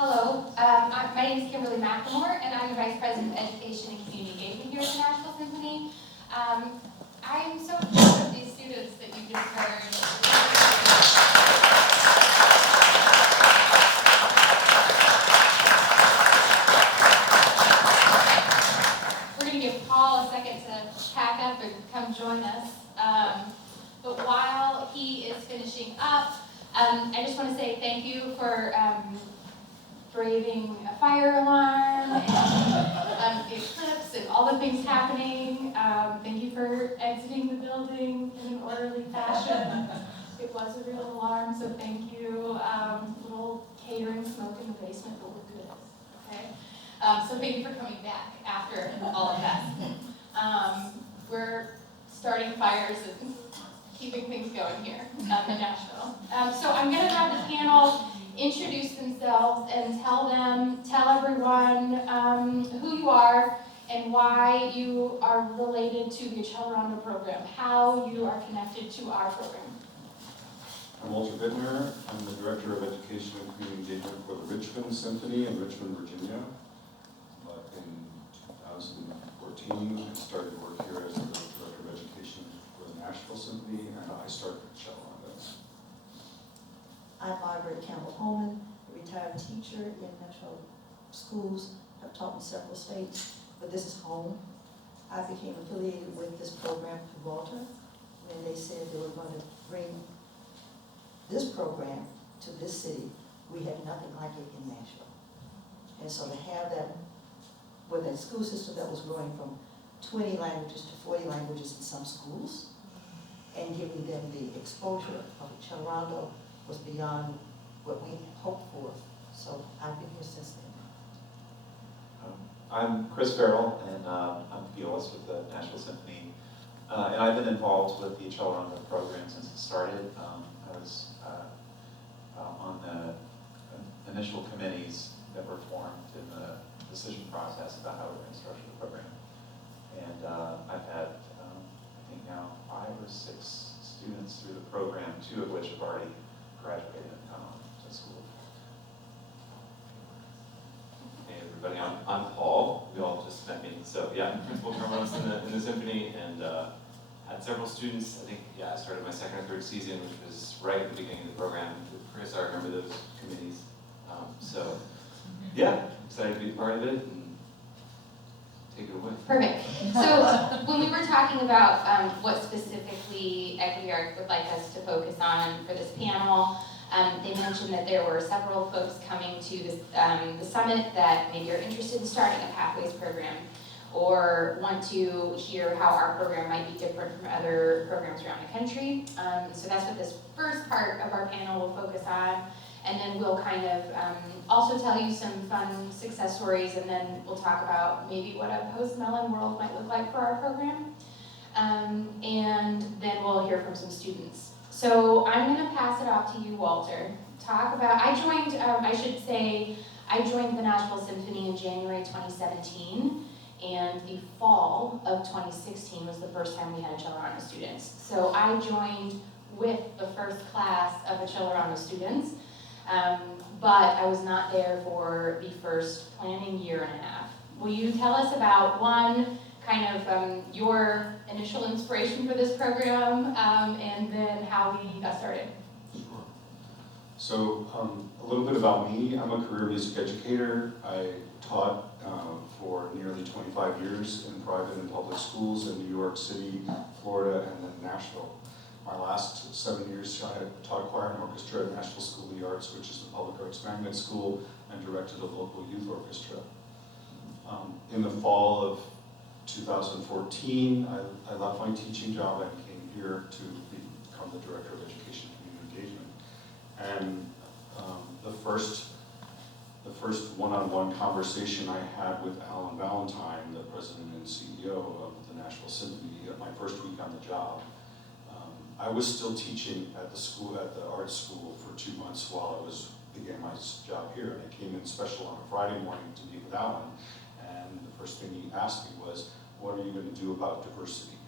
Hello, my name is Kimberly McLemore, and I'm the Vice President of Education and Community Engagement here at the Nashville Symphony. I'm so proud of these students that you just heard. We're going to give Paul a second to pack up and come join us. But while he is finishing up, I just want to say thank you for braving a fire alarm and the eclipse and all the things happening. Thank you for exiting the building in an orderly fashion. It was a real alarm, so thank you. Little catering smoke in the basement, but we're good. Okay. So thank you for coming back after all of that. We're starting fires and keeping things going here in Nashville. So I'm going to have the panel introduce themselves and tell everyone who you are and why you are related to the Accelerando program, how you are connected to our program. I'm Walter Bittner. I'm the Director of Education and Community Engagement for the Richmond Symphony in Richmond, Virginia. In 2014, I started work here as the Director of Education for the Nashville Symphony, and I started Accelerando. I'm Margaret Campbell-Holman, a retired teacher in metro schools. I've taught in several states, but this is home. I became affiliated with this program through Walter when they said they were going to bring this program to this city. We had nothing like it in Nashville. And so to have that, with a school system that was growing from 20 languages to 40 languages in some schools, and giving them the exposure of Accelerando was beyond what we hoped for. So I've been here since then. I'm Chris Farrell, and I'm the violist with the Nashville Symphony. And I've been involved with the Accelerando program since it started. I was on the initial committees that were formed in the decision process about how we're going to structure the program. And I've had, I think now 5 or 6 students through the program, 2 of which have already graduated and gone on to school. Hey everybody, I'm Paul. We all just met me. So yeah, I'm principal trombonist in the symphony, and had several students. I think I started my 2nd or 3rd season, which was right at the beginning of the program with Chris. I remember those committees. So yeah, excited to be part of it and take it away. Perfect. So when we were talking about what specifically EquiArc would like us to focus on for this panel, they mentioned that there were several folks coming to this, the summit that maybe are interested in starting a Pathways program or want to hear how our program might be different from other programs around the country. So that's what this first part of our panel will focus on. And then we'll kind of also tell you some fun success stories, and then we'll talk about maybe what a post-Mellon world might look like for our program. And then we'll hear from some students. So I'm going to pass it off to you, Walter. Talk about, I joined the Nashville Symphony in January 2017, and the fall of 2016 was the first time we had Accelerando students. So I joined with the first class of Accelerando students. But I was not there for the first planning year and a half. Will you tell us about your initial inspiration for this program, and then how we got started? Sure. So a little bit about me. I'm a career music educator. I taught for nearly 25 years in private and public schools in New York City, Florida, and then Nashville. My last 7 years, I taught choir and orchestra at Nashville School of the Arts, which is the public arts magnet school, and directed a local youth orchestra. In the fall of 2014, I left my teaching job and came here to become the Director of Education and Community Engagement. And the first one-on-one conversation I had with Alan Valentine, the President and CEO of the Nashville Symphony, my first week on the job, I was still teaching at the school, at the art school, for 2 months while I began my job here. And I came in special on a Friday morning to meet with Alan. And the first thing he asked me was, what are you going to do about diversity?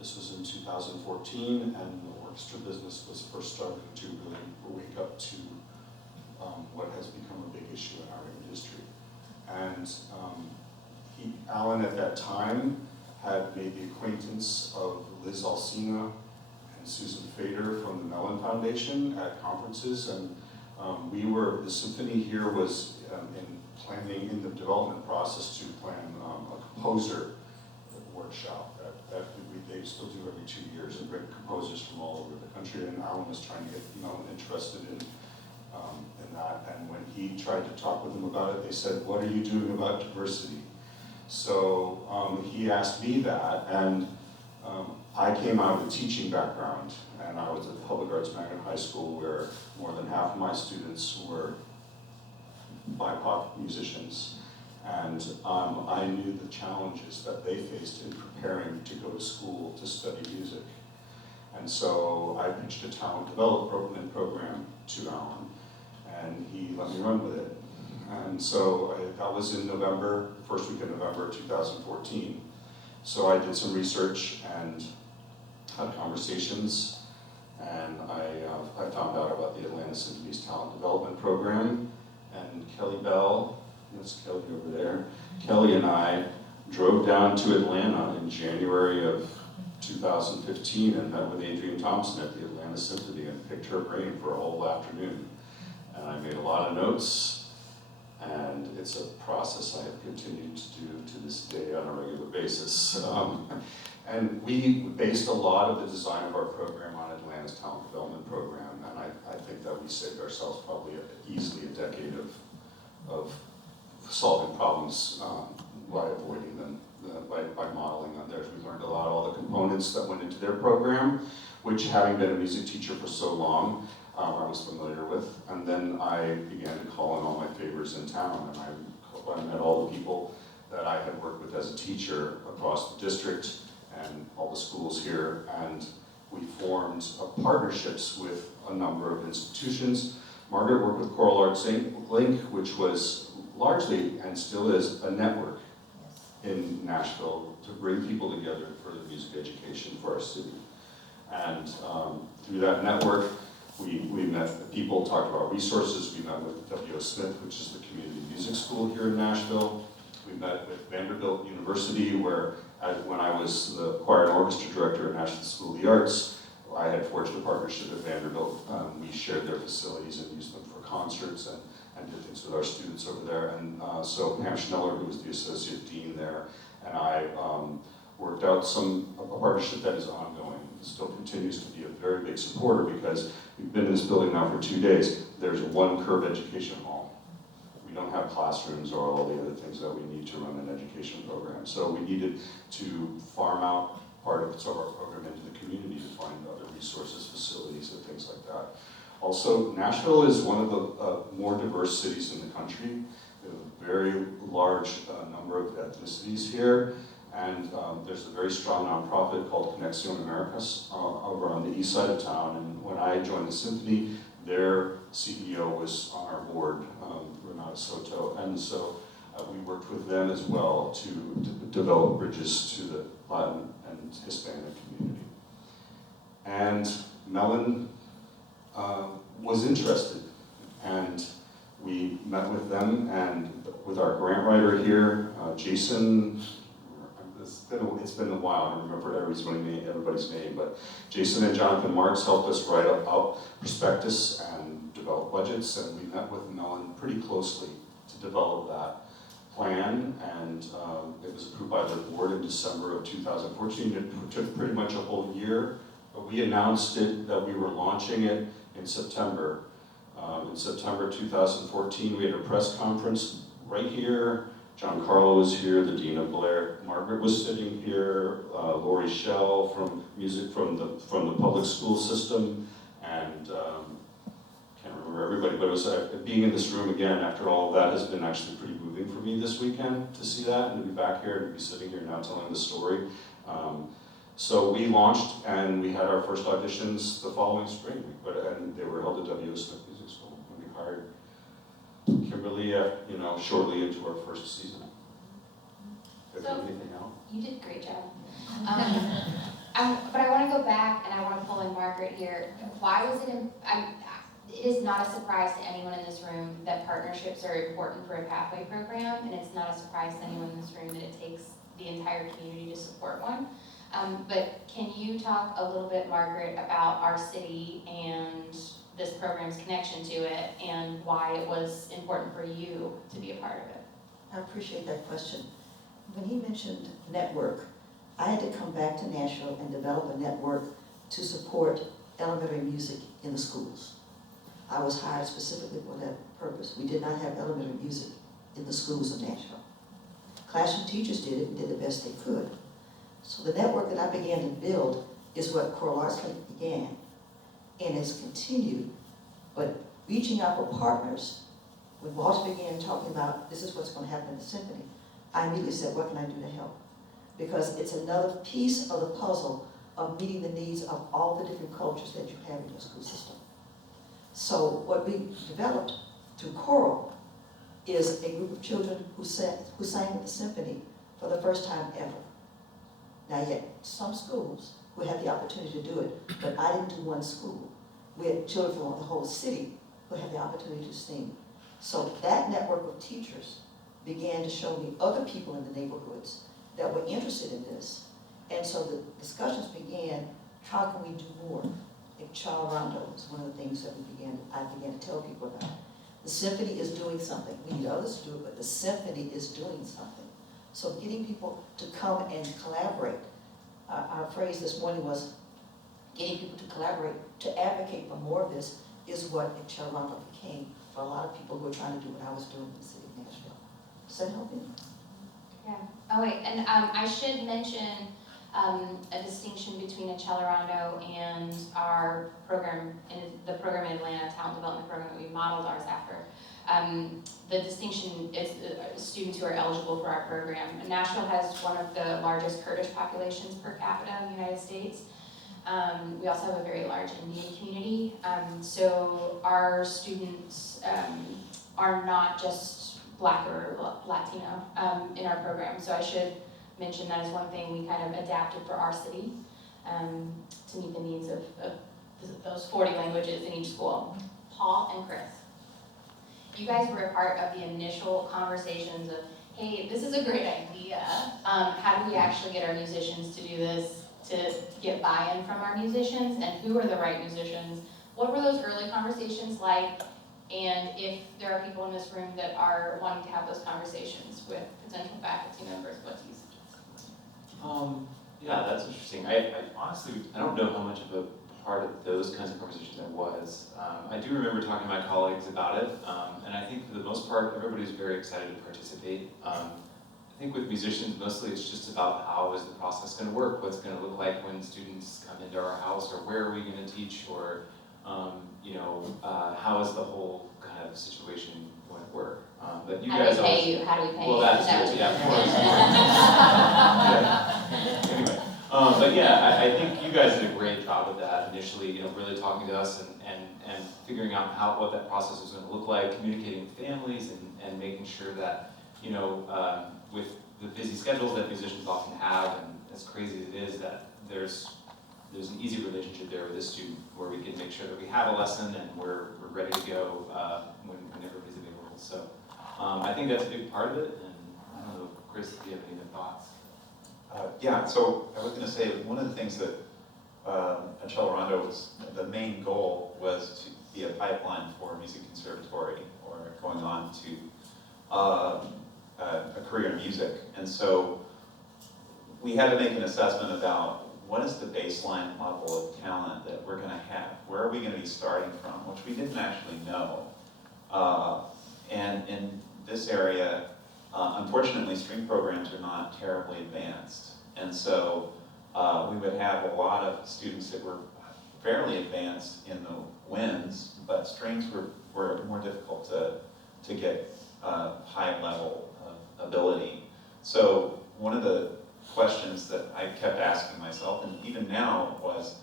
This was in 2014, and the orchestra business was first starting to really wake up to what has become a big issue in our industry. And Alan at that time had made the acquaintance of Liz Alsina and Susan Fader from the Mellon Foundation at conferences, and the Symphony here was in the development process to plan a composer workshop that they still do every 2 years and bring composers from all over the country, and Alan was trying to get Mellon interested in that, and when he tried to talk with them about it, they said, "What are you doing about diversity?" So he asked me that, and I came out of a teaching background, and I was at Public Arts Magnet High School, where more than half of my students were BIPOC musicians, and I knew the challenges that they faced in preparing to go to school to study music. And so I pitched a talent development program to Alan, and he let me run with it. And so that was in November, first week of November 2014. So I did some research and had conversations, and I found out about the Atlanta Symphony's talent development program. And Kelly Bell, that's Kelly over there, Kelly and I drove down to Atlanta in January of 2015 and met with Adrienne Thompson at the Atlanta Symphony and picked her brain for a whole afternoon. And I made a lot of notes, and it's a process I have continued to do to this day on a regular basis. And we based a lot of the design of our program on Atlanta's talent development program, and I think that we saved ourselves probably easily a decade of solving problems by avoiding them, by modeling on theirs. We learned a lot of all the components that went into their program, which, having been a music teacher for so long, I was familiar with. And then I began to call in all my favors in town, and I met all the people that I had worked with as a teacher across the district and all the schools here, and we formed partnerships with a number of institutions. Margaret worked with Choral Arts Link, which was largely, and still is, a network in Nashville to bring people together for the music education for our city. And through that network, we met people, talked about resources. We met with W.O. Smith, which is the community music school here in Nashville. We met with Vanderbilt University, where when I was the choir and orchestra director at Nashville School of the Arts, I had forged a partnership at Vanderbilt. We shared their facilities and used them for concerts and did things with our students over there. And so Pam Schneller, who was the associate dean there, and I worked out a partnership that is ongoing. It still continues to be a very big supporter, because we've been in this building now for 2 days. There's one Curve Education Hall. We don't have classrooms or all the other things that we need to run an education program. So we needed to farm out part of our program into the community to find other resources, facilities, and things like that. Also, Nashville is one of the more diverse cities in the country. We have a very large number of ethnicities here, and there's a very strong nonprofit called Conexión Americas over on the east side of town. And when I joined the Symphony, their CEO was on our board, Renata Soto, and so we worked with them as well to develop bridges to the Latin and Hispanic community. And Mellon was interested, and we met with them, and with our grant writer here, Jason. It's been a while, I don't remember everybody's name, but Jason and Jonathan Marks helped us write out prospectus and develop budgets, and we met with Mellon pretty closely to develop that plan, and it was approved by the board in December of 2014. It took pretty much a whole year, but we announced it that we were launching it in September. In September 2014, we had a press conference right here. John Carlo was here, the Dean of Blair. Margaret was sitting here, Lori Schell from music from the public school system, and can't remember everybody, but it was being in this room again after all of that has been actually pretty moving for me this weekend to see that and to be back here and to be sitting here now telling the story. So we launched, and we had our first auditions the following spring, and they were held at W.O. Smith Music School, and we hired Kimberly, shortly into our first season. Anything else? You did a great job. But I want to go back, and I want to pull in Margaret here. Why was it? It is not a surprise to anyone in this room that partnerships are important for a pathway program, and it's not a surprise to anyone in this room that it takes the entire community to support one. But can you talk a little bit, Margaret, about our city and this program's connection to it and why it was important for you to be a part of it? I appreciate that question. When he mentioned network, I had to come back to Nashville and develop a network to support elementary music in the schools. I was hired specifically for that purpose. We did not have elementary music in the schools of Nashville. Classroom teachers did it and did the best they could. So the network that I began to build is what Choral Arts Clinic began and has continued, but reaching out for partners. When Walter began talking about this is what's going to happen in the symphony, I immediately said, what can I do to help? Because it's another piece of the puzzle of meeting the needs of all the different cultures that you have in your school system. So what we developed through choral is a group of children who sang with the symphony for the first time ever. Now yet, some schools who had the opportunity to do it, but I didn't do one school. We had children from the whole city who had the opportunity to sing. So that network of teachers began to show me other people in the neighborhoods that were interested in this. And so the discussions began, how can we do more? Accelerando was one of the things that I began to tell people about. The symphony is doing something. We need others to do it, but the symphony is doing something. So getting people to come and collaborate. Our phrase this morning was getting people to collaborate, to advocate for more of this is what Accelerando became for a lot of people who are trying to do what I was doing in the city of Nashville. Does that help you? Yeah. Oh wait, and I should mention a distinction between Accelerando and our program, the program in Atlanta, talent development program that we modeled ours after. The distinction is students who are eligible for our program. Nashville has one of the largest Kurdish populations per capita in the United States. We also have a very large Indian community. So our students are not just Black or Latino in our program. So I should mention that as one thing we kind of adapted for our city to meet the needs of those 40 languages in each school. Paul and Chris, you guys were a part of the initial conversations of, hey, this is a great idea. How do we actually get our musicians to do this, to get buy-in from our musicians, and who are the right musicians? What were those early conversations like? And if there are people in this room that are wanting to have those conversations with potential faculty members, what do you suggest? Yeah, that's interesting. I honestly, I don't know how much of a part of those kinds of conversations I was. I do remember talking to my colleagues about it, and I think for the most part, everybody's very excited to participate. I think with musicians, mostly it's just about how is the process going to work, what's going to look like when students come into our house, or where are we going to teach, or how is the whole kind of situation going to work. But you guys always, How do we pay you? well, that's it, yeah, of course. Yeah. Anyway, but yeah, I think you guys did a great job of that initially, really talking to us and figuring out what that process was going to look like, communicating with families and making sure that, with the busy schedules that musicians often have, and as crazy as it is, that there's an easy relationship there with a student where we can make sure that we have a lesson and we're ready to go when everybody's available. So I think that's a big part of it, and I don't know, Chris, if you have any other thoughts? Yeah, so I was going to say, one of the things that Accelerando was, the main goal was to be a pipeline for music conservatory or going on to a career in music. And so we had to make an assessment about what is the baseline level of talent that we're going to have? Where are we going to be starting from? Which we didn't actually know. And in this area, unfortunately, string programs are not terribly advanced. And so we would have a lot of students that were fairly advanced in the winds, but strings were more difficult to get high level of ability. So one of the questions that I kept asking myself, and even now, was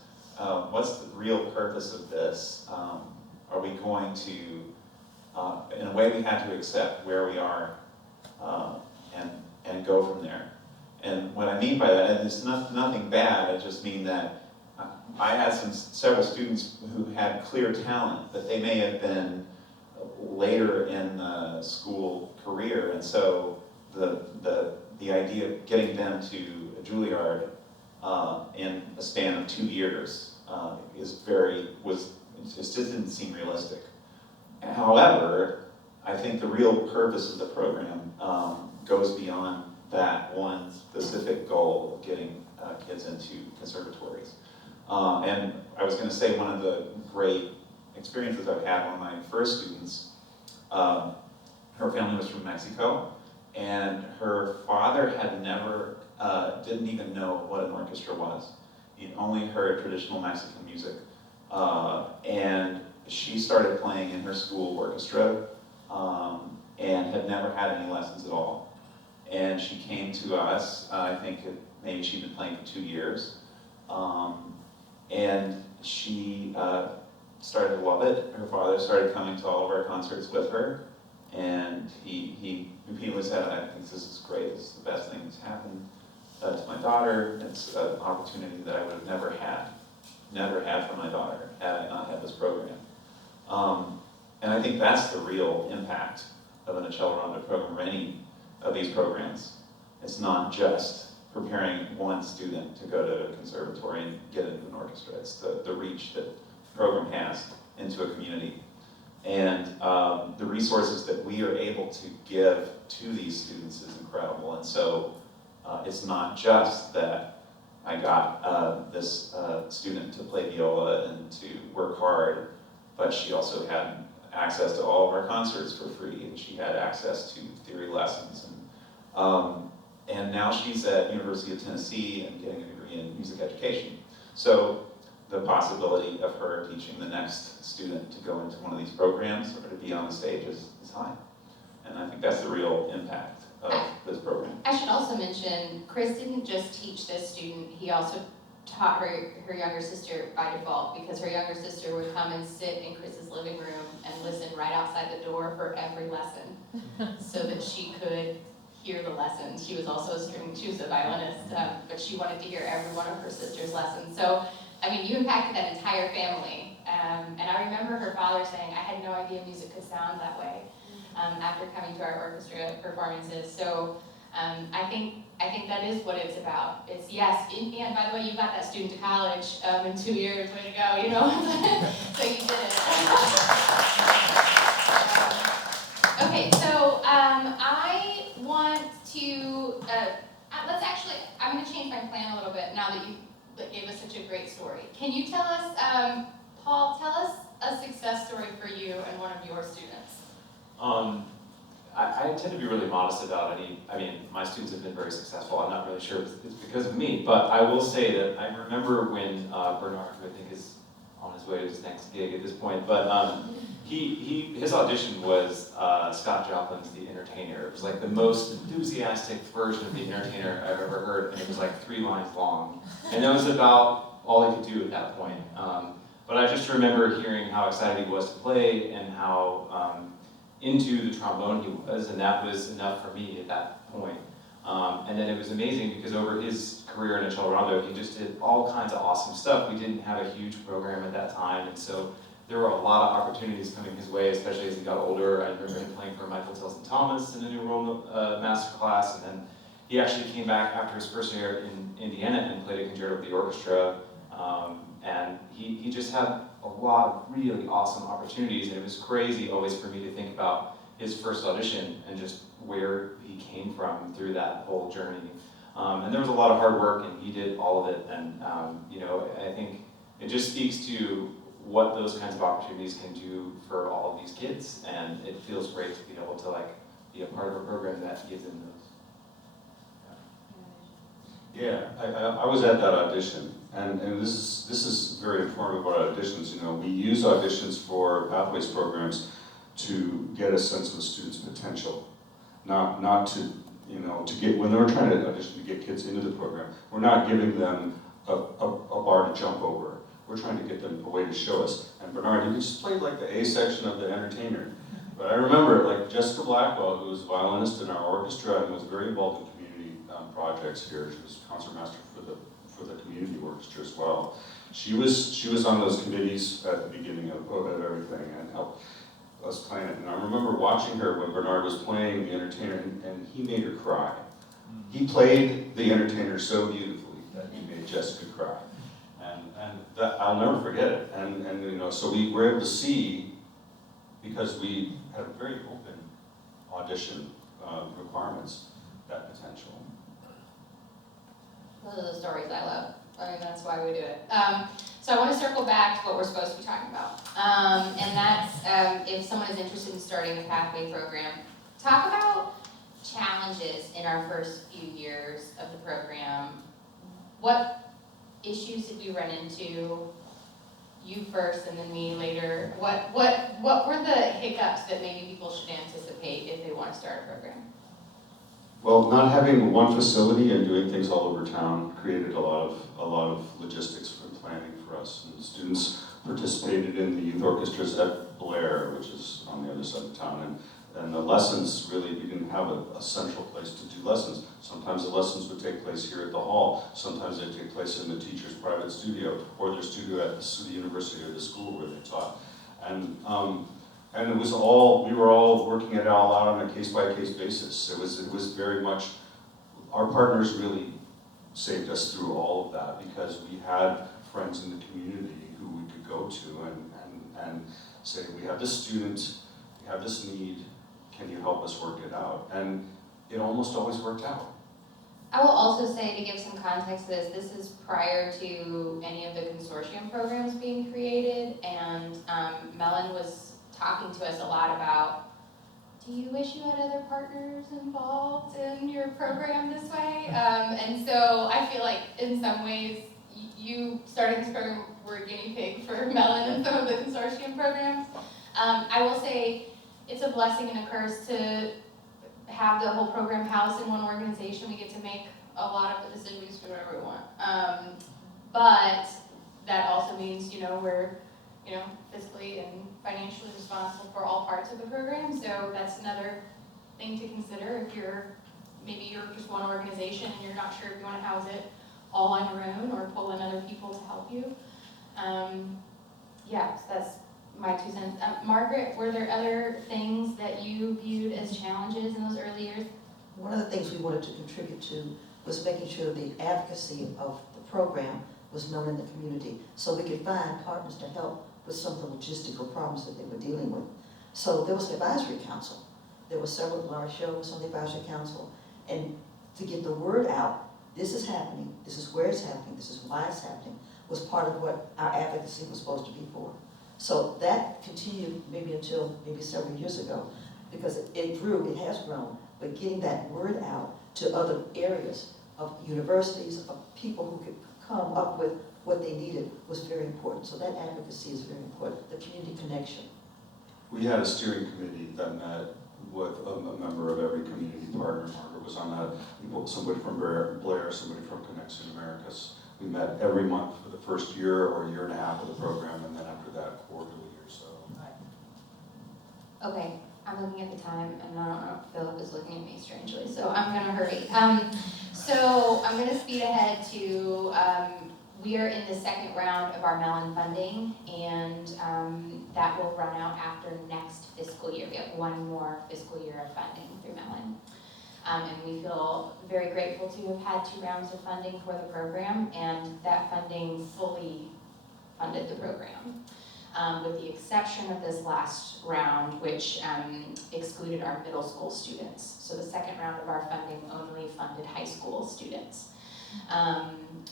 what's the real purpose of this? Are we going to, in a way we had to accept where we are and go from there. And what I mean by that, and it's nothing bad, I just mean that I had several students who had clear talent, but they may have been later in the school career, and so the idea of getting them to a Juilliard in a span of 2 years it just didn't seem realistic. However, I think the real purpose of the program goes beyond that one specific goal of getting kids into conservatories. And I was going to say, one of the great experiences I've had, one of my first students, her family was from Mexico, and her father had never, didn't even know what an orchestra was. He'd only heard traditional Mexican music. And she started playing in her school orchestra and had never had any lessons at all. And she came to us, I think maybe she'd been playing for 2 years. And she started to love it. Her father started coming to all of our concerts with her. And he repeatedly said, I think this is great, this is the best thing that's happened to my daughter. It's an opportunity that I would have never had for my daughter had I not had this program. And I think that's the real impact of an Accelerando program, or any of these programs. It's not just preparing one student to go to a conservatory and get into an orchestra. It's the reach that the program has into a community. And the resources that we are able to give to these students is incredible. And so it's not just that I got this student to play viola and to work hard, but she also had access to all of our concerts for free, and she had access to theory lessons. And now she's at University of Tennessee and getting a degree in music education. So the possibility of her teaching the next student to go into one of these programs or to be on the stage is high. And I think that's the real impact of this program. I should also mention, Chris didn't just teach this student, he also taught her younger sister by default, because her younger sister would come and sit in Chris's living room and listen right outside the door for every lesson so that she could hear the lessons. She was also she was a violinist, but she wanted to hear every one of her sister's lessons. So, I mean, you impacted that entire family. And I remember her father saying, I had no idea music could sound that way after coming to our orchestra performances. So I think that is what it's about. It's yes, and by the way, you got that student to college in 2 years, way to go, you know? So you did it. Okay, so I want to, I'm gonna change my plan a little bit now that you gave us such a great story. Can you tell us, Paul, tell us a success story for you and one of your students. I tend to be really modest about my students have been very successful. I'm not really sure it's because of me, but I will say that I remember when Bernard, who I think is on his way to his next gig at this point, but his audition was Scott Joplin's The Entertainer. It was like the most enthusiastic version of The Entertainer I've ever heard, and it was like 3 lines long. And that was about all he could do at that point. But I just remember hearing how excited he was to play and how into the trombone he was, and that was enough for me at that point. And then it was amazing because over his career in Accelerando, he just did all kinds of awesome stuff. We didn't have a huge program at that time, and so there were a lot of opportunities coming his way, especially as he got older. I remember him playing for Michael Tilson Thomas in a New World master class, and then he actually came back after his first year in Indiana and played a concerto with the orchestra. And he just had a lot of really awesome opportunities, and it was crazy always for me to think about his first audition and just where he came from through that whole journey. And there was a lot of hard work, and he did all of it. And I think it just speaks to what those kinds of opportunities can do for all of these kids, and it feels great to be able to be a part of a program that gives them those. Yeah, I was at that audition, and this is very informative about auditions. We use auditions for Pathways programs to get a sense of the student's potential, not to get, when they're trying to audition to get kids into the program, we're not giving them a bar to jump over. We're trying to get them a way to show us. And Bernard, he just played like the A section of The Entertainer. But I remember Jessica Blackwell, who was a violinist in our orchestra and was very involved in community projects here. She was concertmaster for the community orchestra as well. She was on those committees at the beginning of everything and helped us plan it. And I remember watching her when Bernard was playing the entertainer, and he made her cry. He played the entertainer so beautifully that he made Jessica cry. And that, I'll never forget it. And you know, so we were able to see, because we had very open audition requirements, that potential. Those are the stories I love. I mean, that's why we do it. So I want to circle back to what we're supposed to be talking about. And that's if someone is interested in starting a pathway program, talk about challenges in our first few years of the program. What issues did we run into? You first and then me later. What were the hiccups that maybe people should anticipate if they want to start a program? Well, not having one facility and doing things all over town created a lot of logistics for planning for us. And students participated in the youth orchestras at Blair, which is on the other side of town. And the lessons, really, we didn't have a central place to do lessons. Sometimes the lessons would take place here at the hall. Sometimes they'd take place in the teacher's private studio or their studio at the university or the school where they taught. And it was all, we were all working it all out on a case-by-case basis. It was very much, our partners really saved us through all of that because we had friends in the community who we could go to and say, we have this student, we have this need, can you help us work it out? And it almost always worked out. I will also say, to give some context to this is prior to any of the consortium programs being created, and Mellon was talking to us a lot about, do you wish you had other partners involved in your program this way? And so I feel like in some ways, you starting this program were a guinea pig for Mellon and some of the consortium programs. I will say it's a blessing and a curse to have the whole program housed in one organization. We get to make a lot of the decisions for whatever we want. But that also means, we're, fiscally and financially responsible for all parts of the program. So that's another thing to consider if maybe you're just one organization and you're not sure if you want to house it all on your own or pull in other people to help you. Yeah, so that's my 2 cents. Margaret, were there other things that you viewed as challenges in those early years? One of the things we wanted to contribute to was making sure the advocacy of the program was known in the community, so we could find partners to help with some of the logistical problems that they were dealing with. So there was an advisory council. There were several large shows on the advisory council, and to get the word out, this is happening, this is where it's happening, this is why it's happening, was part of what our advocacy was supposed to be for. So that continued maybe until several years ago, because it grew, it has grown, but getting that word out to other areas of universities, of people who could come up with what they needed was very important. So that advocacy is very important, the community connection. We had a steering committee that met with a member of every community partner. Margaret was on that, somebody from Blair, somebody from Connection Americas. We met every month for the first year or year and a half of the program, and then after that, quarterly or so. Okay, I'm looking at the time, and I don't know if Philip is looking at me strangely, so I'm gonna hurry. So I'm gonna speed ahead to, we are in the second round of our Mellon funding, and that will run out after next fiscal year. We have one more fiscal year of funding through Mellon. And we feel very grateful to have had 2 rounds of funding for the program, and that funding fully funded the program. With the exception of this last round, which excluded our middle school students. So the second round of our funding only funded high school students,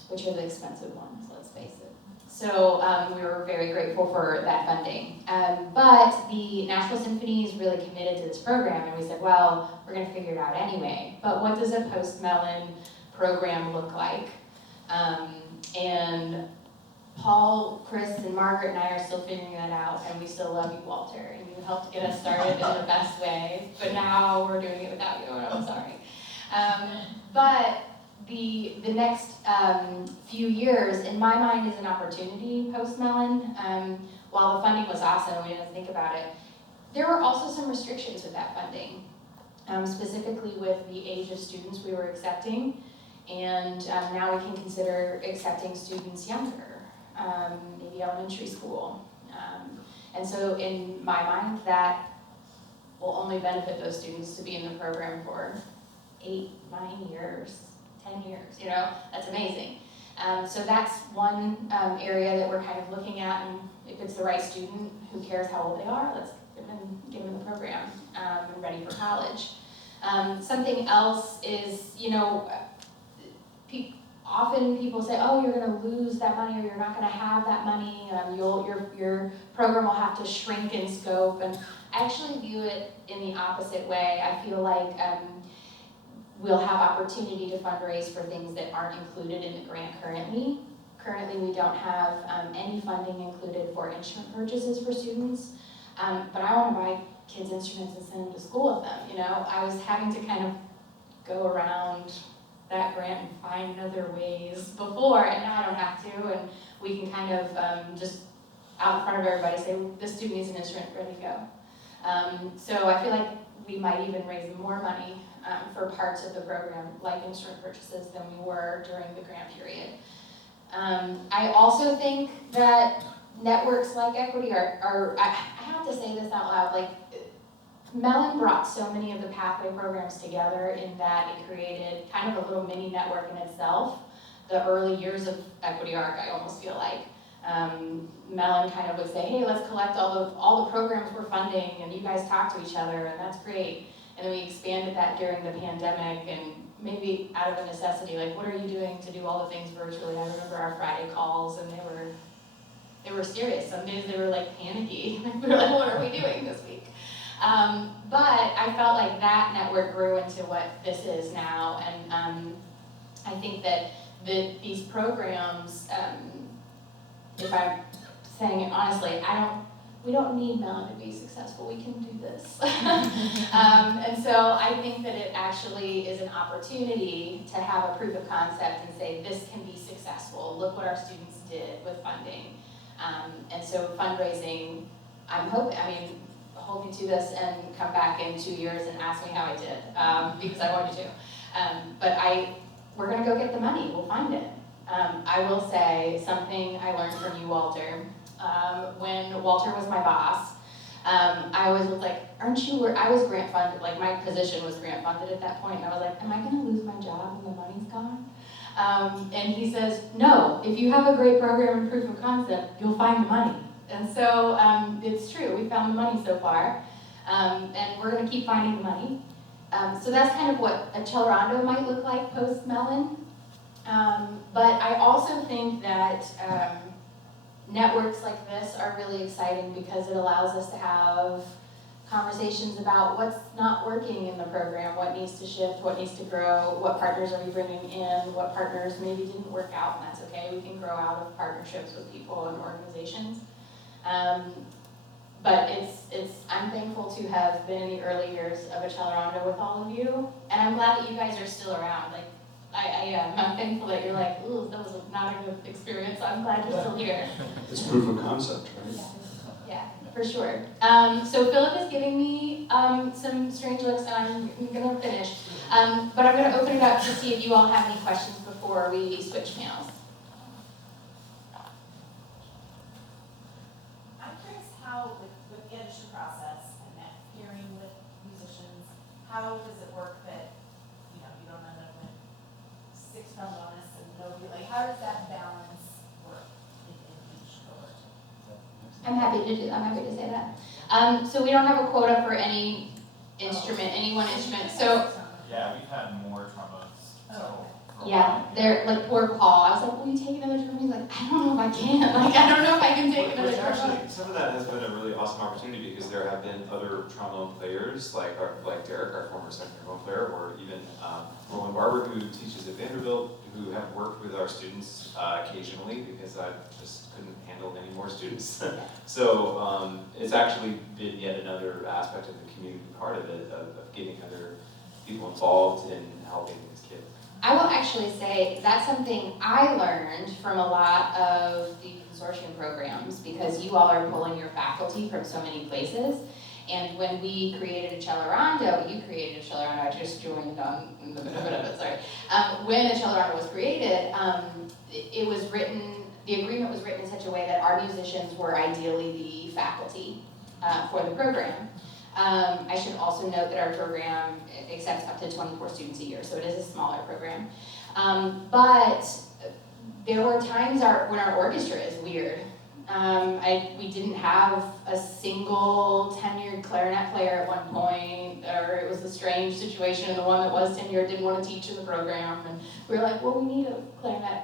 which are the expensive ones, let's face it. So we were very grateful for that funding. But the Nashville Symphony is really committed to this program, and we said, well, we're gonna figure it out anyway. But what does a post-Mellon program look like? And Paul, Chris, and Margaret and I are still figuring that out, and we still love you, Walter, and you helped get us started in the best way, but now we're doing it without you, and I'm sorry. But the next few years, in my mind, is an opportunity post-Mellon. While the funding was awesome, we didn't think about it, there were also some restrictions with that funding, specifically with the age of students we were accepting, and now we can consider accepting students younger. maybe elementary school. And so in my mind, that will only benefit those students to be in the program for 8, 9 years, 10 years, you know, that's amazing. So that's one area that we're kind of looking at, and if it's the right student, who cares how old they are, let's get them in the program and ready for college. Something else is, you know, often people say, oh, you're gonna lose that money, or you're not gonna have that money, your program will have to shrink in scope, and I actually view it in the opposite way. I feel like we'll have opportunity to fundraise for things that aren't included in the grant currently. Currently, we don't have any funding included for instrument purchases for students, but I wanna buy kids instruments and send them to school with them, you know? I was having to kind of go around that grant and find other ways before, and now I don't have to, and we can kind of just out in front of everybody say, this student needs an instrument, ready to go. So I feel like we might even raise more money for parts of the program, like instrument purchases, than we were during the grant period. I also think that networks like Equity are I have to say this out loud, like, Mellon brought so many of the pathway programs together in that it created kind of a little mini network in itself. The early years of Equity Arc, I almost feel like, Mellon kind of would say, hey, let's collect all the programs we're funding, and you guys talk to each other, and that's great. And then we expanded that during the pandemic, and maybe out of a necessity, like, what are you doing to do all the things virtually? I remember our Friday calls, and they were serious. Some days they were like panicky. We were like, what are we doing this week? But I felt like that network grew into what this is now, and I think that these programs, if I'm saying it honestly, we don't need Mellon to be successful, we can do this. And so I think that it actually is an opportunity to have a proof of concept and say, this can be successful, look what our students did with funding. And so fundraising, hold me to this and come back in 2 years and ask me how I did, because I want you to. But we're gonna go get the money, we'll find it. I will say something I learned from you, Walter. When Walter was my boss, I always was like, I was grant funded, like my position was grant funded at that point, and I was like, am I gonna lose my job when the money's gone? And he says, no, if you have a great program and proof of concept, you'll find the money. And so it's true, we found the money so far, and we're gonna keep finding the money. So that's kind of what Accelerando might look like post-Mellon. But I also think that networks like this are really exciting because it allows us to have conversations about what's not working in the program, what needs to shift, what needs to grow, what partners are we bringing in, what partners maybe didn't work out, and that's okay. We can grow out of partnerships with people and organizations. But I'm thankful to have been in the early years of Accelerando with all of you, and I'm glad that you guys are still around. Like, I'm thankful that you're like, ooh, that was not a good experience. I'm glad you're still here. It's proof of concept, right? Yeah, for sure. So Philip is giving me some strange looks, and I'm gonna finish. But I'm gonna open it up to see if you all have any questions before we switch panels. I'm curious how, with the audition process and that hearing with musicians, how does it work that, you don't end up with 6 pound bonus and nobody, like, how does that balance work in each cohort? I'm happy to say that. So we don't have a quota for any instrument, any one instrument. So Yeah, we've had more trombones. So for a yeah, while. they're like poor Paul. I was like, will you take another trombone? He's like, I don't know if I can. Like, I don't know if I can take another Which trombone. actually, some of that has been a really awesome opportunity because there have been other trombone players, like Derek, our former second trombone player, or even Roland Barber, who teaches at Vanderbilt, who have worked with our students occasionally because I just couldn't handle any more students. So it's actually been yet another aspect of the community part of it, of getting other people involved in helping these kids. I will actually say that's something I learned from a lot of the consortium programs because you all are pulling your faculty from so many places. And when we created Accelerando, you created Accelerando, I just joined on the bit of it, sorry. When Accelerando was created, it was written the agreement was written in such a way that our musicians were ideally the faculty for the program. I should also note that our program accepts up to 24 students a year, so it is a smaller program. But there were times when our orchestra is weird. We didn't have a single tenured clarinet player at one point, or it was a strange situation, and the one that was tenured didn't want to teach in the program, and we were like, well, we need a clarinet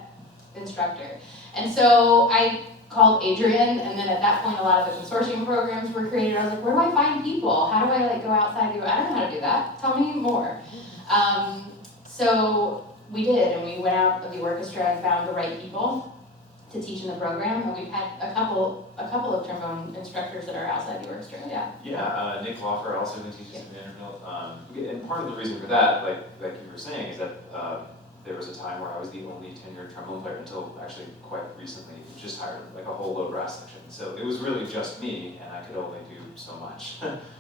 instructor. And so I called Adrian, and then at that point a lot of the consortium programs were created. I was like, where do I find people? How do I like go outside and go, I don't know how to do that, tell me more. So we did, and we went out of the orchestra and found the right people to teach in the program, and we've had a couple of trombone instructors that are outside the orchestra, yeah. Yeah, Nick Loffer also been teaching at Vanderbilt. And part of the reason for that, like you were saying, is that there was a time where I was the only tenured trombone player until actually quite recently. We just hired like a whole low brass section. So it was really just me, and I could only do so much.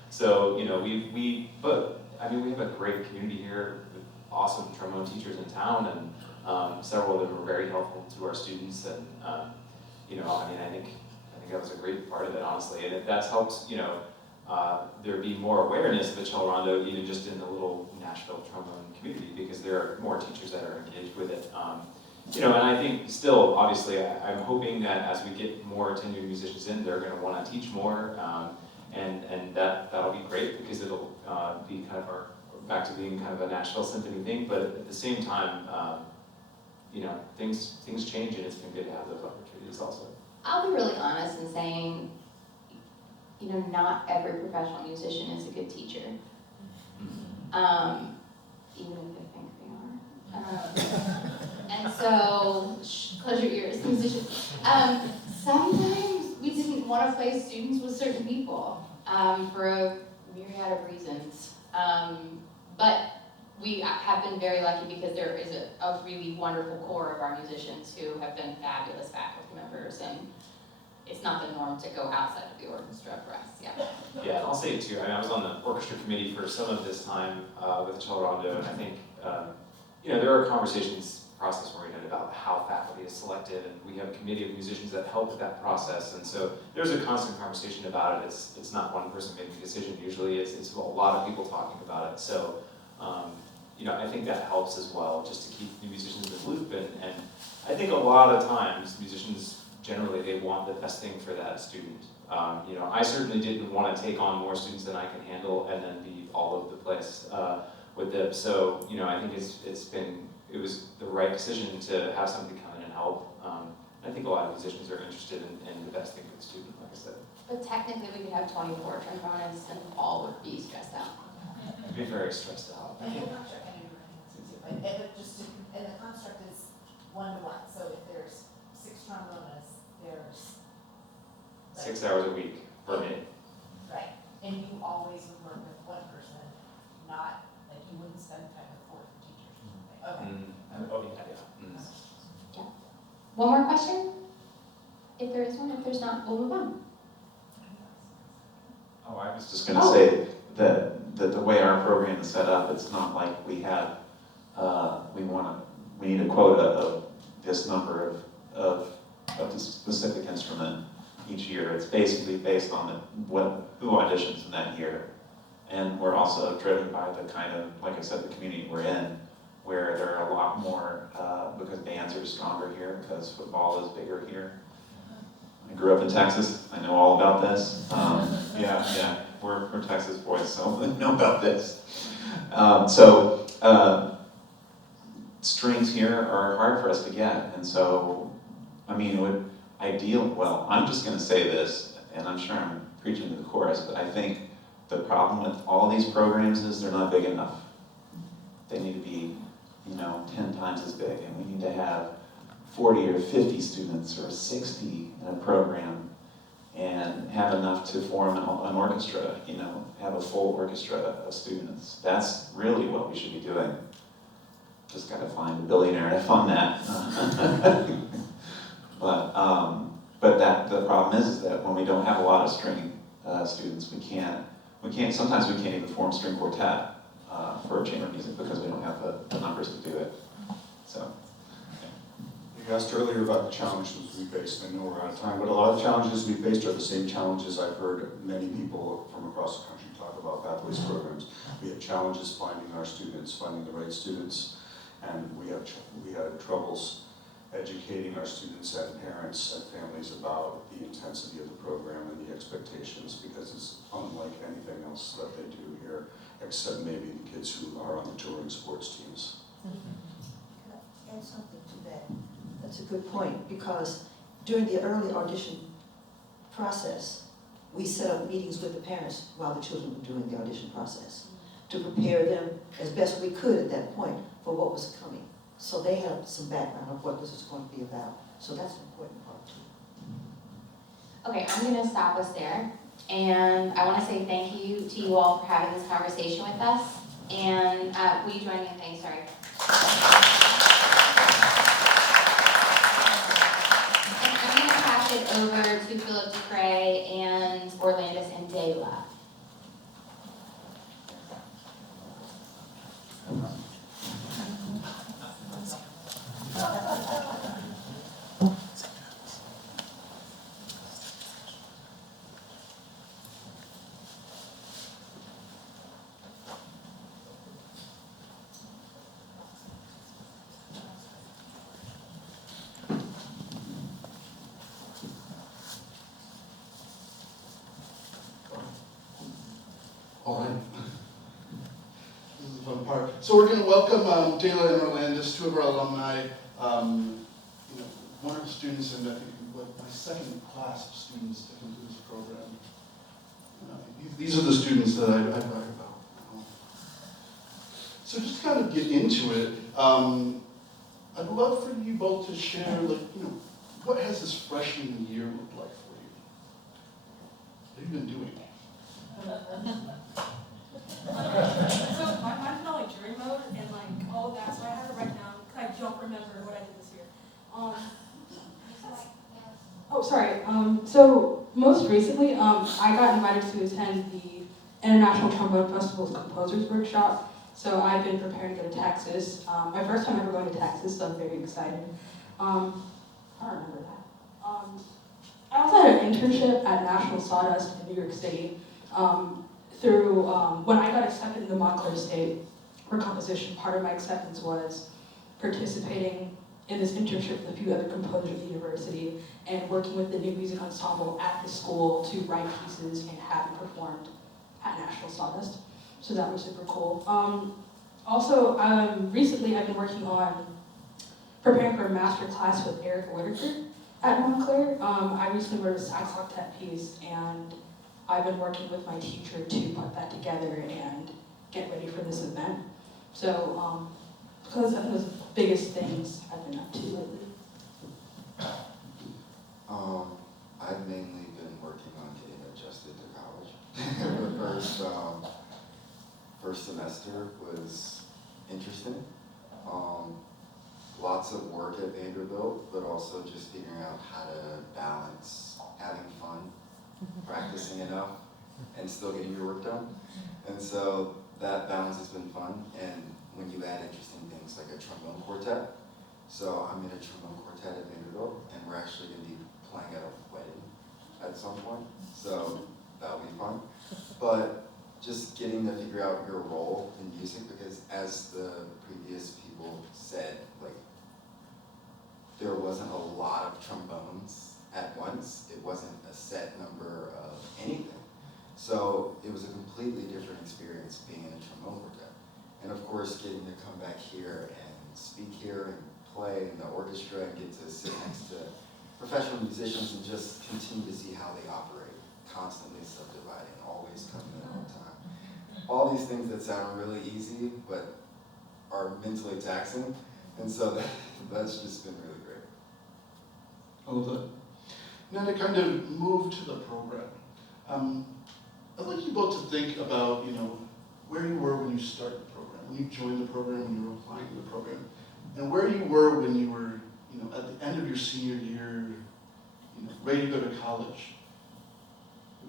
So, you know, but I mean, we have a great community here with awesome trombone teachers in town, and several of them were very helpful to our students. And, you know, I mean, I think that was a great part of it, honestly. And that's helped, you know, there be more awareness of Accelerando, even just in the little Nashville trombone community, because there are more teachers that are engaged with it. You know, and I think still, obviously, I'm hoping that as we get more tenured musicians in, they're going to want to teach more, and that'll be great, because it'll be kind of back to being kind of a Nashville Symphony thing. But at the same time, you know, things change, and it's been good to have those opportunities also. I'll be really honest in saying, you know, not every professional musician is a good teacher. Even if they think they are. And so, close your ears, musicians. Sometimes we didn't want to place students with certain people for a myriad of reasons. But we have been very lucky, because there is a really wonderful core of our musicians who have been fabulous faculty members, and it's not the norm to go outside of the orchestra for us, yeah. Yeah, and I'll say it too. I mean, I was on the orchestra committee for some of this time with Accelerando, and I think, you know, there are conversations process-oriented about how faculty is selected, and we have a committee of musicians that help with that process, and so there's a constant conversation about it. It's not one person making a decision. Usually it's a lot of people talking about it. So, you know, I think that helps as well, just to keep the musicians in the loop, and I think a lot of times musicians generally, they want the best thing for that student. You know, I certainly didn't want to take on more students than I can handle and then be all over the place with them. So, you know, I think it was the right decision to have somebody come in and help. I think a lot of musicians are interested in the best thing for the student, like I said. But technically, we could have 24 trombonists, and Paul would be stressed out. I'd be very stressed out. And the construct, I know you were saying too, and the construct is 1-to-1, so if there's 6 trombonists, there's. Like, 6 hours a week per minute. Right, and you always would work with one person, not, like, you wouldn't spend time with 4 teachers. Okay. Oh, yeah. One more question? If there is one, if there's not, we'll move on. Oh, I was just going to say that the way our program is set up, it's not like we have, we need a quota of this number of a specific instrument each year. It's basically based on who auditions in that year. And we're also driven by the kind of, like I said, the community we're in, where there are a lot more, because bands are stronger here, because football is bigger here. I grew up in Texas, I know all about this. Yeah, we're Texas boys, so we know about this. Strings here are hard for us to get, and so, I mean, it would well, I'm just gonna say this, and I'm sure I'm preaching to the chorus, but I think the problem with all these programs is they're not big enough. They need to be, 10 times as big, and we need to have 40 or 50 students or 60 in a program and have enough to form an orchestra, have a full orchestra of students. That's really what we should be doing. Just gotta find a billionaire to fund that. But the problem is that when we don't have a lot of string students, we can't, sometimes we can't even form string quartet for chamber music because we don't have the numbers to do it. So. You You asked earlier about the challenges we faced. I know we're out of time, but a lot of the challenges we faced are the same challenges I've heard many people from across the country talk about pathways programs. We had challenges finding our students, finding the right students, and we had troubles educating our students and parents and families about the intensity of the program and the expectations, because it's unlike anything else that they do here, except maybe the kids who are on the touring sports teams. Can I add something to that? That's a good point, because during the early audition process, we set up meetings with the parents while the children were doing the audition process to prepare them as best we could at that point for what was coming. So they had some background of what this was going to be about. So that's an important part too. Okay, I'm gonna stop us there, and I wanna say thank you to you all for having this conversation with us, and will you join me in thanks, sorry. And I'm gonna pass it over to Philip DeCray and Orlandis and Dela. All right. This is the fun part. So we're going to welcome Dela and Orlandis, two of our alumni. Wonderful students, and I think my second class of students to come through this program. These are the students that I brag about. So just to kind of get into it, I'd love for you both to share, what has this freshman year looked like for you? What have you been doing? So mine's kind of like jury mode and like all of that, so I have it right now because I don't remember what I did this year. Oh, sorry. So most recently, I got invited to attend the International Trombone Festival's Composers Workshop. So I've been preparing to go to Texas. My first time ever going to Texas, so I'm very excited. I don't remember that. I also had an internship at National Sawdust in New York City. Through when I got accepted into Montclair State for composition, part of my acceptance was participating in this internship with a few other composers at the university and working with the new music ensemble at the school to write pieces and have them performed at National Sawdust. So that was super cool. Also, recently I've been working on preparing for a master class with Eric Whitaker at Montclair. I recently wrote a sax octet piece, and I've been working with my teacher to put that together and get ready for this event. So, because of those biggest things I've been up to lately. I've mainly been working on getting adjusted to college. The first semester was interesting. Lots of work at Vanderbilt, but also just figuring out how to balance having fun, practicing enough, and still getting your work done. And so that balance has been fun. And when you add interesting things like a trombone quartet, so I'm in a trombone quartet at Vanderbilt, and we're actually going to be playing at a wedding at some point, so that'll be fun. But just getting to figure out your role in music, because as the previous people said, there wasn't a lot of trombones at once. It wasn't a set number of anything. So it was a completely different experience being in a trombone quartet. And of course, getting to come back here and speak here and play in the orchestra and get to sit next to professional musicians and just continue to see how they operate, constantly subdividing, always coming in on time. All these things that sound really easy, but are mentally taxing. And so that's just been really great. I love that. Now to kind of move to the program. I'd like you both to think about, where you were when you started the program, when you joined the program, when you were applying to the program, and where you were when you were, at the end of your senior year, ready to go to college.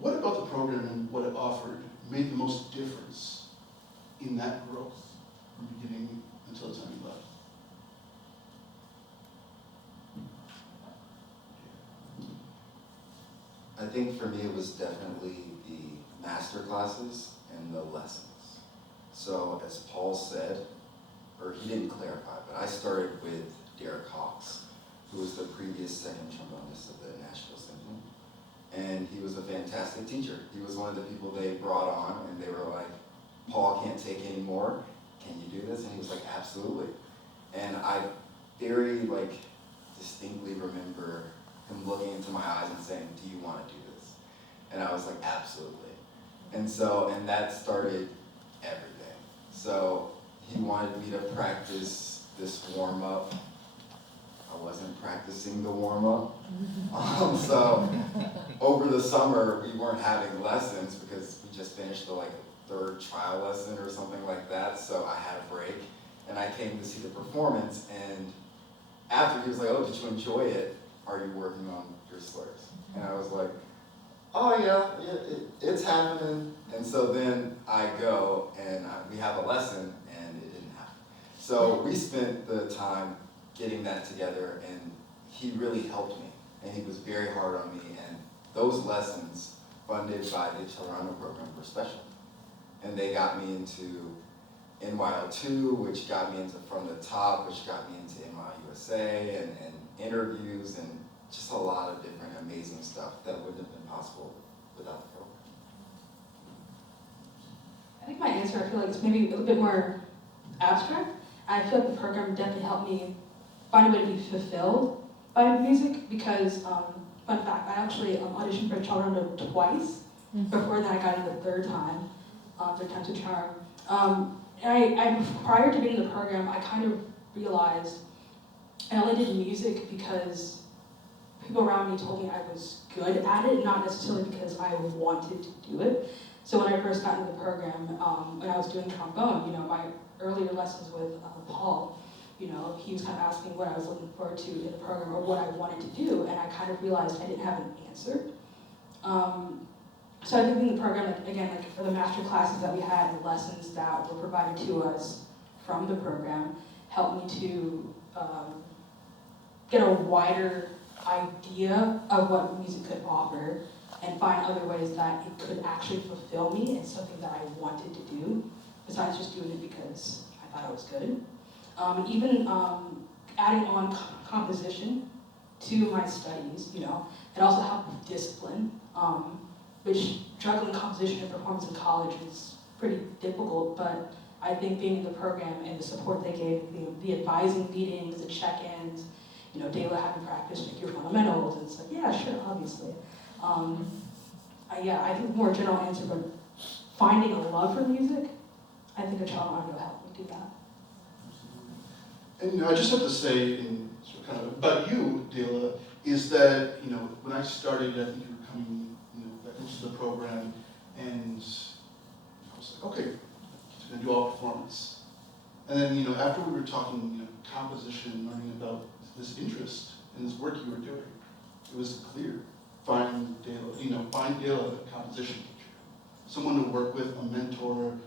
What about the program and what it offered made the most difference in that growth from beginning until the time you left? think for me it was definitely the master classes and the lessons. So as Paul said, or he didn't clarify, but I started with Derek Hawks, who was the previous second trombonist of the Nashville Symphony. And he was a fantastic teacher. He was one of the people they brought on and they were like, Paul can't take any more, can you do this? And he was like, absolutely. And I very distinctly remember him looking into my eyes and saying, do you want to do this? And I was like, absolutely. And that started everything. So he wanted me to practice this warm-up. I wasn't practicing the warm-up. So over the summer, we weren't having lessons because we just finished the third trial lesson or something like that. So I had a break and I came to see the performance, and after he was like, oh, did you enjoy it? Are you working on your slurs? And I was like, oh yeah, it's happening. And so then I go and we have a lesson and it didn't happen. So we spent the time getting that together, and he really helped me. And he was very hard on me, and those lessons funded by the Accelerando program were special. And they got me into NYL2, which got me into From the Top, which got me into NYUSA and interviews and just a lot of different amazing stuff that wouldn't have been possible without the program. I think my answer, I feel like, is maybe a little bit more abstract. I feel like the program definitely helped me find a way to be fulfilled by music because, fun fact, I actually auditioned for Accelerando twice. Before that, I got in the third time's a charm. I prior to being in the program, I kind of realized I only did music because people around me told me I was good at it, not necessarily because I wanted to do it. So when I first got into the program, when I was doing trombone, my earlier lessons with Paul, he was kind of asking what I was looking forward to in the program or what I wanted to do, and I kind of realized I didn't have an answer. So I think in the program, for the master classes that we had and the lessons that were provided to us from the program helped me to get a wider idea of what music could offer and find other ways that it could actually fulfill me and something that I wanted to do, besides just doing it because I thought I was good. Even adding on composition to my studies, it also helped with discipline, which juggling composition and performance in college is pretty difficult, but I think being in the program and the support they gave, the advising meetings, the check-ins, Dayla had me practice your fundamentals, and it's like, yeah, sure, obviously. I think more general answer, but finding a love for music, I think Accelerando helped me do that. And I just have to say, kind of about you, Dayla, is that when I started, I think you were coming back into the program, and I was like, okay, he's going to do all performance. And then after we were talking composition, learning about this interest in this work you were doing, it was clear. Find Dayla, a composition teacher, someone to work with, a mentor,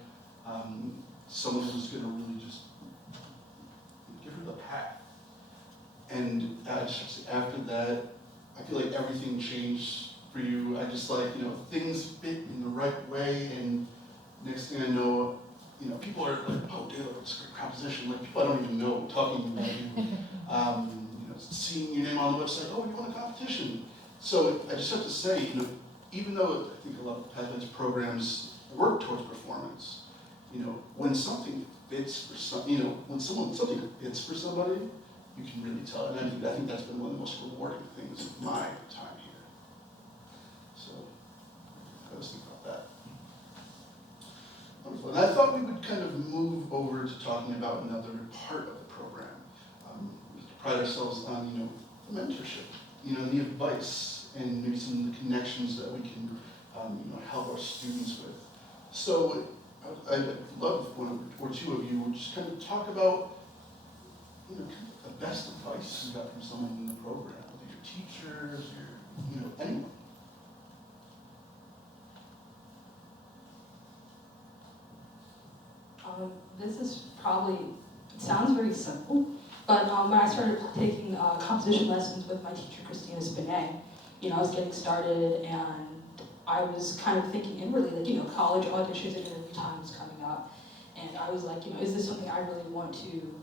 someone who's going to really just give her the path. And after that, I feel like everything changed for you. I just things fit in the right way, and next thing I know, people are like, oh, Dayla, it's a great composition. People I don't even know talking about you. Seeing your name on the website, oh, you won a competition. So I just have to say, even though I think a lot of Pathways programs work towards performance, when something fits for when something fits for somebody, you can really tell. And I think that's been one of the most rewarding things of my time here. So I was thinking about that. Wonderful. And I thought we would kind of move over to talking about another part of the program. We pride ourselves on, the mentorship, the advice, and maybe some of the connections that we can, help our students with. So I'd love one or two of you would just kind of talk about, the best advice you got from someone in the program, whether your teachers, anyone. This is probably, it sounds very simple, but when I started taking composition lessons with my teacher, Christina Spinet, I was getting started and I was kind of thinking inwardly, like, college auditions and interview time was coming up. And I was like, is this something I really want to,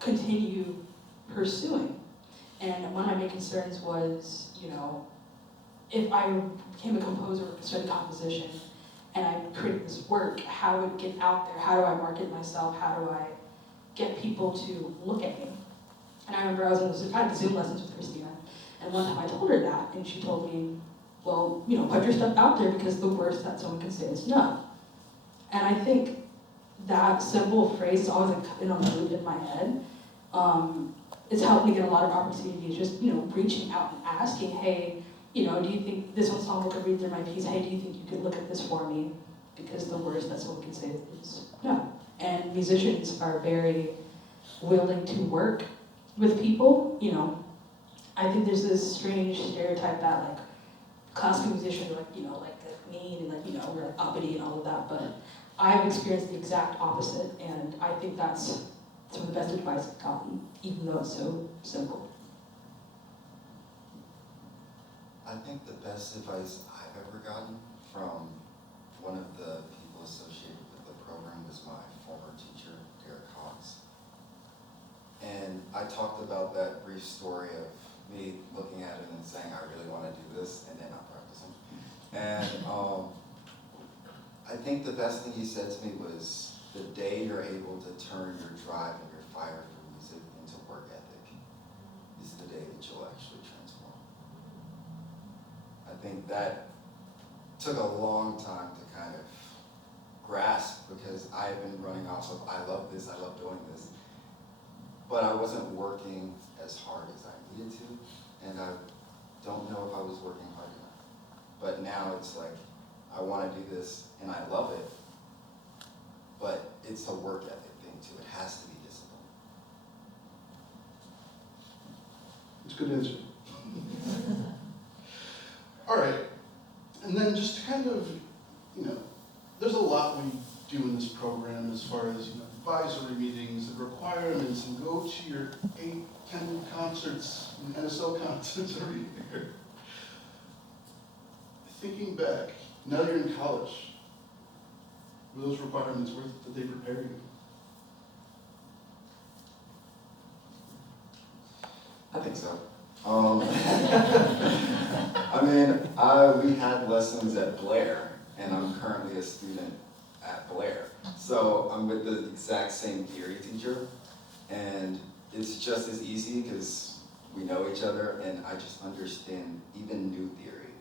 continue pursuing? And one of my main concerns was, if I became a composer or studied composition and I created this work, how would it get out there? How do I market myself? How do I get people to look at me? And I remember I was in kind of Zoom lessons with Christina, and one time I told her that, and she told me, well, put your stuff out there because the worst that someone can say is no. And I think that simple phrase is always been on the loop in my head. It's helped me get a lot of opportunities, just, reaching out and asking, hey, do you think this one song could read through my piece? Hey, do you think you could look at this for me? Because the worst that someone can say is no. And musicians are very willing to work with people. I think there's this strange stereotype that like classical musicians are like, like mean and like, we're like uppity and all of that, but I've experienced the exact opposite, and I think that's some of the best advice I've gotten, even though it's so simple. I think the best advice I've ever gotten from one of the people associated with the program was my former teacher, Derek Cox. And I talked about that brief story of me looking at him and saying, I really want to do this, and then not practicing. And I think the best thing he said to me was, the day you're able to turn your drive and your fire for music into work ethic is the day that you'll actually transform. I think that took a long time to kind of grasp, because I had been running off of, I love this, I love doing this, but I wasn't working as hard as I needed to, and I don't know if I was working hard enough. But now it's like, I want to do this, and I love it, but it's a work ethic thing too. It has to be discipline. It's a good answer. All right, and then just to kind of, there's a lot we do in this program as far as, advisory meetings and requirements and go to your 8, 10 concerts and NSL concerts every year. Thinking back, now you're in college, were those requirements worth it? Did they prepare you? I think so. I mean, we had lessons at Blair, and I'm currently a student at Blair. So I'm with the exact same theory teacher, and it's just as easy because we know each other, and I just understand even new theory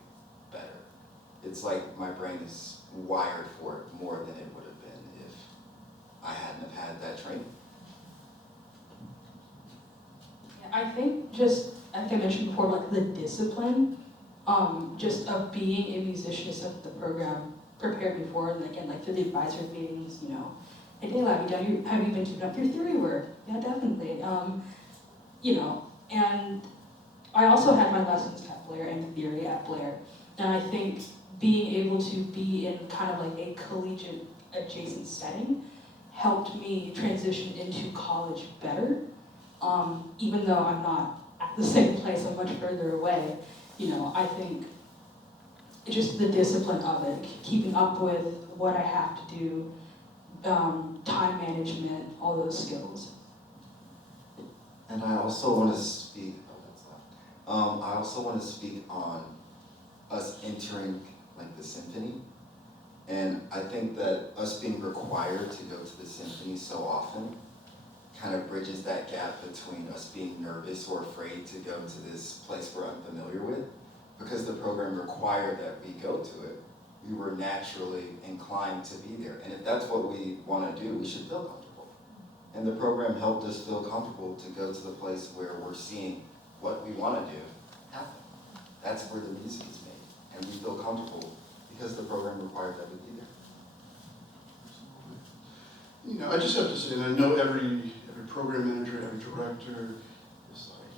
better. It's like my brain is wired for it more than it would have been if I hadn't have had that training. I think just, like I mentioned before, like the discipline, just of being a musician is something the program prepared me for, and again, like through the advisory meetings, hey, Dayla, have you been keeping up your theory work? Yeah, definitely. And I also had my lessons at Blair and theory at Blair, and I think being able to be in kind of like a collegiate adjacent setting helped me transition into college better. Even though I'm not at the same place, I'm much further away, I think just the discipline of it, keeping up with what I have to do, time management, all those skills. And I also want to speak, I also want to speak on us entering like the symphony. And I think that us being required to go to the symphony so often kind of bridges that gap between us being nervous or afraid to go to this place we're unfamiliar with. Because the program required that we go to it, we were naturally inclined to be there. And if that's what we want to do, we should feel comfortable. And the program helped us feel comfortable to go to the place where we're seeing what we want to do happen. That's where the music is made. And we feel comfortable because the program required that we be there. I just have to say, and I know every program manager, every director is like,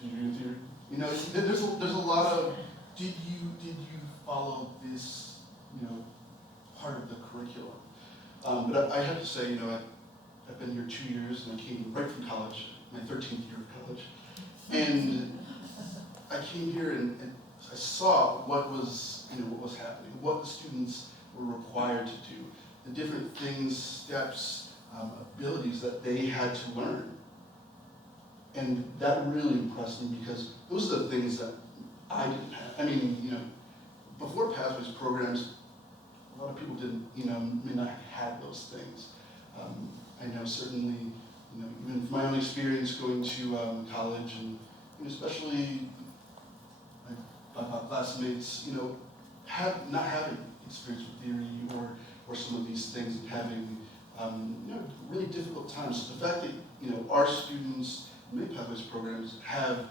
do you do theory? There's a lot of, did you follow this, part of the curriculum? But I have to say, I've been here 2 years, and I came right from college, my 13th year of college, and I came here and I saw what was, what was happening, what the students were required to do, the different things, steps, abilities that they had to learn. And that really impressed me because those are the things that I didn't have. I mean, before Pathways programs, a lot of people didn't, may not have had those things. I know certainly, even from my own experience going to college and especially my classmates, not having experience with theory or some of these things and having, really difficult times. So the fact that, our students in many Pathways programs have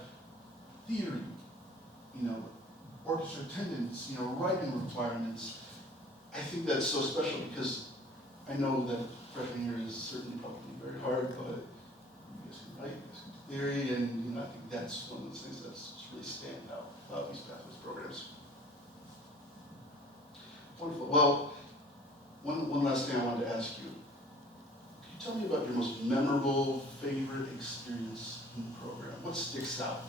theory, orchestra attendance, writing requirements, I think that's so special because I know that freshman year is certainly probably very hard, but you guys can write, you guys can do theory, and I think that's one of the things that's really stand out about these Pathways programs. Wonderful. Well, one last thing I wanted to ask you. Can you tell me about your most memorable, favorite experience in the program? What sticks out?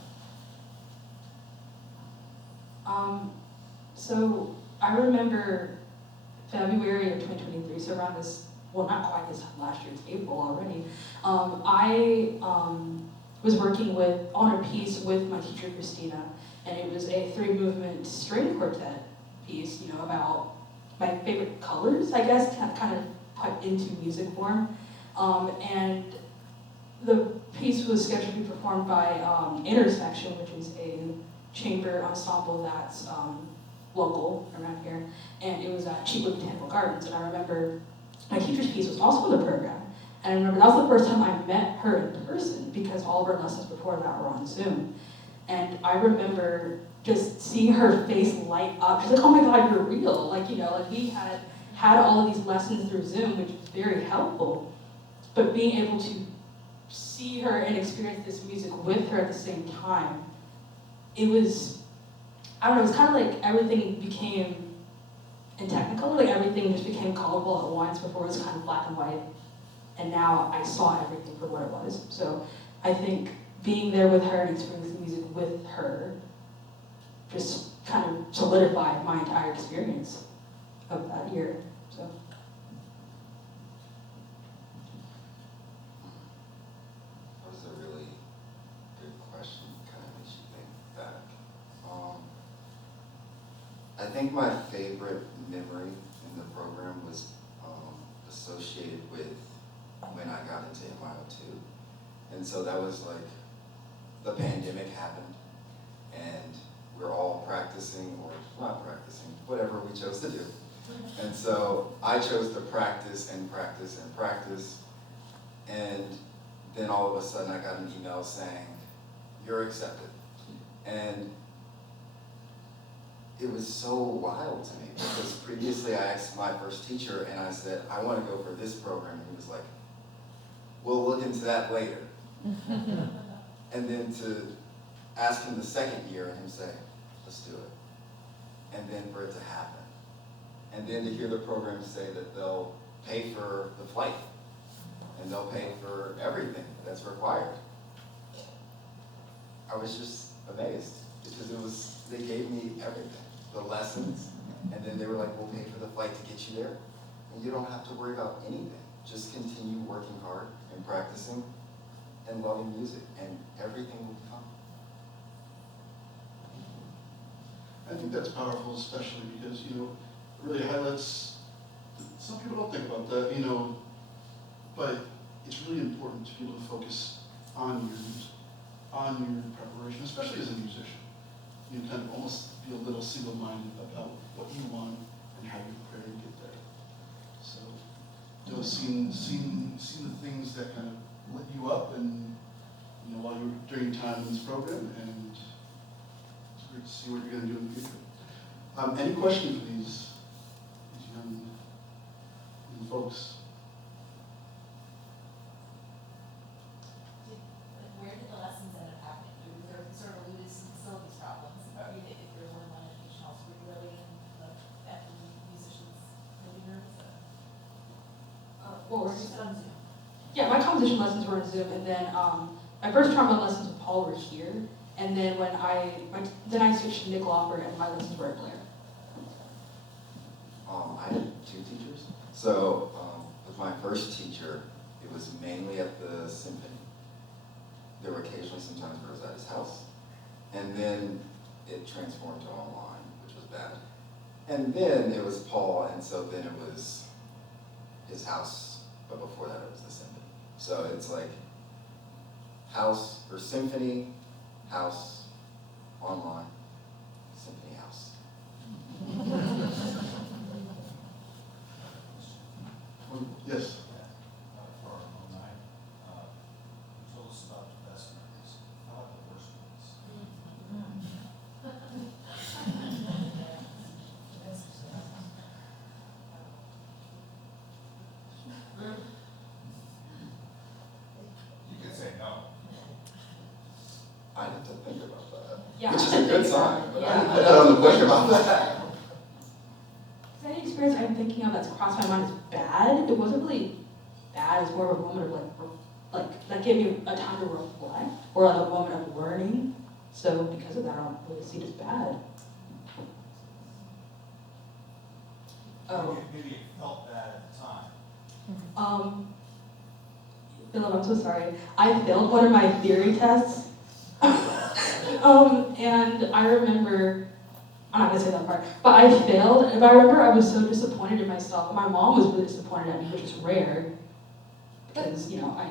So I remember February of 2023, so around this, well, not quite this time last year, it's April already. I was working on a piece with my teacher, Christina, and it was a 3-movement string quartet piece, about my favorite colors, I guess, kind of put into music form. And the piece was scheduled to be performed by Intersection, which is a chamber ensemble that's local around here, and it was at Cheapwood Botanical Gardens. And I remember my teacher's piece was also in the program, and I remember that was the first time I met her in person because all of our lessons before that were on Zoom. And I remember just seeing her face light up. She's like, "Oh my God, you're real!" Like we had all of these lessons through Zoom, which was very helpful. But being able to see her and experience this music with her at the same time, it was, I don't know, it's kind of like everything became in Technicolor, like everything just became colorful at once. Before it was kind of black and white, and now I saw everything for what it was. So I think being there with her and experiencing music with her just kind of solidified my entire experience of that year. So. That was a really good question, kind of makes you think back. I think my favorite memory in the program was associated with when I got into MIO2. And so that was like, the pandemic happened, and we're all practicing, or not practicing, whatever we chose to do. And so I chose to practice and practice and practice, and then all of a sudden I got an email saying, "You're accepted." And it was so wild to me because previously I asked my first teacher and I said, "I want to go for this program," and he was like, "We'll look into that later." And then to ask him the second year and him say, "Let's do it." And then for it to happen. And then to hear the program say that they'll pay for the flight and they'll pay for everything that's required. I was just amazed because they gave me everything, the lessons, and then they were like, "We'll pay for the flight to get you there. And you don't have to worry about anything. Just continue working hard and practicing and loving music, and everything will come." I think that's powerful, especially because, it really highlights, some people don't think about that, but it's really important to be able to focus on your music, on your preparation, especially as a musician. You kind of almost be a little single-minded about what you want and how you prepare to get there. So, seeing the things that kind of lit you up and, while you were during your time in this program, and it's great to see what you're going to do in the future. Any questions for these young folks? Where did the lessons end up happening? There sort of alluded to some facilities problems, but if there's only one education house, were you really in the musicians' living rooms? Well, Or just on Zoom? yeah, my composition lessons were in Zoom, and then my first trombone lessons with Paul were here, And then then I switched to nickel opera and my lessons were at Blair. I had two teachers. So with my first teacher, it was mainly at the Symphony. There were occasionally sometimes where it was at his house. And then it transformed to online, which was bad. And then it was Paul, and so then it was his house, but before that it was the Symphony. So it's like house or Symphony, house, online, Symphony, house. Yes. For our alumni, you told us about the best memories. How about the worst ones? You can say no. I have to think about that, Yeah, which I is had a to good think about sign, it, but yeah. I didn't put that on the question about that. Any experience I'm thinking of that's crossed my mind is bad. It wasn't really bad. It's more of a moment of like that gave me a time to reflect, or like a moment of learning. So because of that, I don't really see it as bad. Oh, Maybe it felt bad at the time. Philip, I'm so sorry. I failed one of my theory tests. And I remember, I'm not gonna say that part, but I failed, and I remember I was so disappointed in myself. My mom was really disappointed at me, which is rare, because, you know, I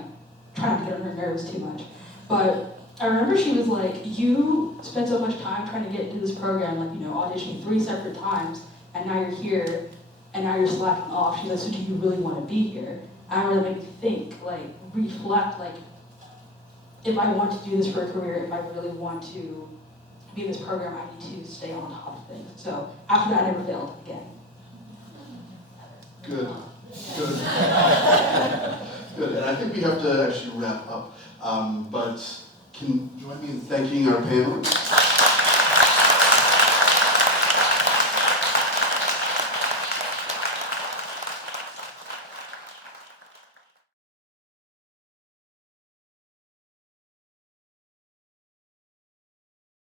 try not to get on her nerves too much. But I remember she was like, you spent so much time trying to get into this program, like, you know, auditioning 3 separate times, and now you're here, and now you're slacking off. She's like, so do you really want to be here? And I really made me think, like, reflect, like, if I want to do this for a career, if I really want to be in this program, I need to stay on top of things. So after that, I never failed again. Good. Good. Good. And I think we have to actually wrap up. But can you join me in thanking our panelists?